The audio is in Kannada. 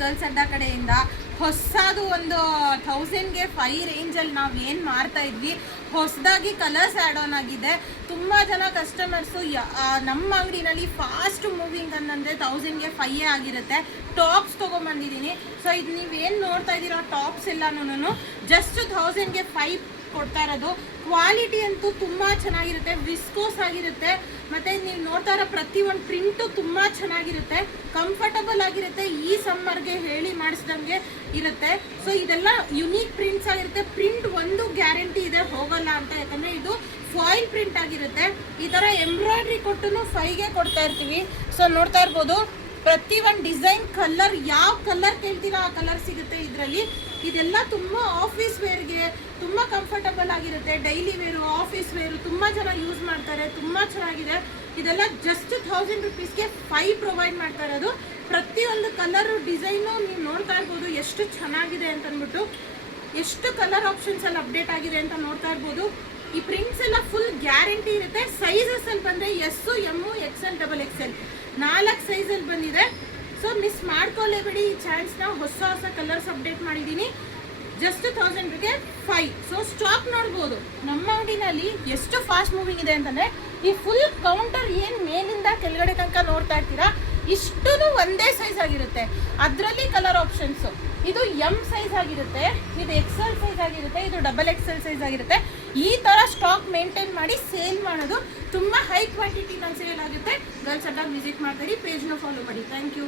ಗರ್ಲ್ಸ್ ಅಡ್ಡ ಕಡೆಯಿಂದ ಹೊಸದು ಒಂದು 1000ಗೆ 5 ರೇಂಜಲ್ಲಿ ನಾವು ಏನು ಮಾಡ್ತಾ ಇದ್ವಿ, ಹೊಸದಾಗಿ ಕಲರ್ಸ್ ಆ್ಯಡ್ ಆನ್ ಆಗಿದೆ. ತುಂಬ ಜನ ಕಸ್ಟಮರ್ಸು ನಮ್ಮ ಅಂಗಡಿನಲ್ಲಿ ಫಾಸ್ಟ್ ಮೂವಿಂಗ್ ಅನ್ನಂದರೆ 1000ಗೆ 5 ಆಗಿರುತ್ತೆ. ಟಾಪ್ಸ್ ತೊಗೊಂಬಂದಿದ್ದೀನಿ. ಸೊ ಇದು ನೀವೇನು ನೋಡ್ತಾ ಇದ್ದೀರೋ ಟಾಪ್ಸ್ ಎಲ್ಲನೂ ಜಸ್ಟ್ 1000ಗೆ 5 ಕೊಡ್ತಾ ಇರೋದು. ಕ್ವಾಲಿಟಿ ಅಂತೂ ತುಂಬ ಚೆನ್ನಾಗಿರುತ್ತೆ, ವಿಸ್ಕೋಸ್ ಆಗಿರುತ್ತೆ. ಮತ್ತು ನೀವು ನೋಡ್ತಾ ಇರೋ ಪ್ರತಿಯೊಂದು ಪ್ರಿಂಟು ತುಂಬ ಚೆನ್ನಾಗಿರುತ್ತೆ, ಕಂಫರ್ಟಬಲ್ ಆಗಿರುತ್ತೆ. ಈ ಸಮ್ಮರ್ಗೆ ಹೇಳಿ ಮಾಡಿಸ್ದಂಗೆ ಇರುತ್ತೆ. ಸೊ ಇದೆಲ್ಲ ಯುನೀಕ್ ಪ್ರಿಂಟ್ಸ್ ಆಗಿರುತ್ತೆ. ಪ್ರಿಂಟ್ ಒಂದು ಗ್ಯಾರಂಟಿ ಇದೆ, ಹೋಗಲ್ಲ ಅಂತ. ಯಾಕಂದರೆ ಇದು ಫಾಯಿಲ್ ಪ್ರಿಂಟ್ ಆಗಿರುತ್ತೆ. ಈ ಥರ ಎಂಬ್ರಾಯ್ಡ್ರಿ ಕೊಟ್ಟು 5ಗೆ ಕೊಡ್ತಾ ಇರ್ತೀವಿ. ಸೊ ನೋಡ್ತಾ ಇರ್ಬೋದು, ಪ್ರತಿಯೊಂದು ಡಿಸೈನ್ ಕಲರ್, ಯಾವ ಕಲರ್ ಕೇಳ್ತೀರಾ ಆ ಕಲರ್ ಸಿಗುತ್ತೆ ಇದರಲ್ಲಿ. ಇದೆಲ್ಲ ತುಂಬ ಆಫೀಸ್ ವೇರ್ಗೆ ತುಂಬ ಕಂಫರ್ಟಬಲ್ ಆಗಿರುತ್ತೆ. ಡೈಲಿ ವೇರು, ಆಫೀಸ್ ವೇರು ತುಂಬ ಜನ ಯೂಸ್ ಮಾಡ್ತಾರೆ. ತುಂಬ ಚೆನ್ನಾಗಿದೆ. ಇದೆಲ್ಲ ಜಸ್ಟ್ 1000 ರುಪೀಸ್ಗೆ 5 ಪ್ರೊವೈಡ್ ಮಾಡ್ತಾ ಇರೋದು. ಪ್ರತಿಯೊಂದು ಕಲರು ಡಿಸೈನು ನೀವು ನೋಡ್ತಾ ಇರ್ಬೋದು ಎಷ್ಟು ಚೆನ್ನಾಗಿದೆ ಅಂತಂದ್ಬಿಟ್ಟು. ಎಷ್ಟು ಕಲರ್ ಆಪ್ಷನ್ಸಲ್ಲಿ ಅಪ್ಡೇಟ್ ಆಗಿದೆ ಅಂತ ನೋಡ್ತಾ ಇರ್ಬೋದು. ಈ ಪ್ರಿಂಟ್ಸ್ ಎಲ್ಲ ಫುಲ್ ಗ್ಯಾರಂಟಿ ಇರುತ್ತೆ. ಸೈಜಸಲ್ಲಿ ಬಂದರೆ ಎಸ್ಸು, ಎಮ್ಮು, XL, XXL 4 ಸೈಜಲ್ಲಿ ಬಂದಿದೆ. ಸೊ ಮಿಸ್ ಮಾಡ್ಕೊಳ್ಳೇಬೇಡಿ ಈ ಚಾನ್ಸ್ನ. ಹೊಸ ಕಲರ್ಸ್ ಅಪ್ಡೇಟ್ ಮಾಡಿದ್ದೀನಿ. ಜಸ್ಟ್ 1000ಗೆ 5. ಸೊ ಸ್ಟಾಕ್ ನೋಡ್ಬೋದು. ನಮ್ಮ ಅಂಗಡಿನಲ್ಲಿ ಎಷ್ಟು ಫಾಸ್ಟ್ ಮೂವಿಂಗ್ ಇದೆ ಅಂತಂದರೆ, ಈ ಫುಲ್ ಕೌಂಟರ್ ಏನು ಮೇಲಿಂದ ಕೆಳಗಡೆ ತನಕ ನೋಡ್ತಾ ಇರ್ತೀರಾ, ಇಷ್ಟೂ ಒಂದೇ ಸೈಜ್ ಆಗಿರುತ್ತೆ. ಅದರಲ್ಲಿ ಕಲರ್ ಆಪ್ಷನ್ಸು. ಇದು ಎಮ್ ಸೈಜ್ ಆಗಿರುತ್ತೆ, ಇದು XL ಸೈಜ್ ಆಗಿರುತ್ತೆ, ಇದು XXL ಸೈಜ್ ಆಗಿರುತ್ತೆ. ಈ ಥರ ಸ್ಟಾಕ್ ಮೇಂಟೈನ್ ಮಾಡಿ ಸೇಲ್ ಮಾಡೋದು. ತುಂಬ ಹೈ ಕ್ವಾಂಟಿಟಿನಲ್ಲಿ ಸೇಲ್ ಆಗುತ್ತೆ. ಗರ್ಲ್ಸ್ ಅಡ್ಡ ವಿಸಿಟ್ ಮಾಡ್ತೀರಿ, ಪೇಜ್ನ ಫಾಲೋ ಮಾಡಿ. Thank you.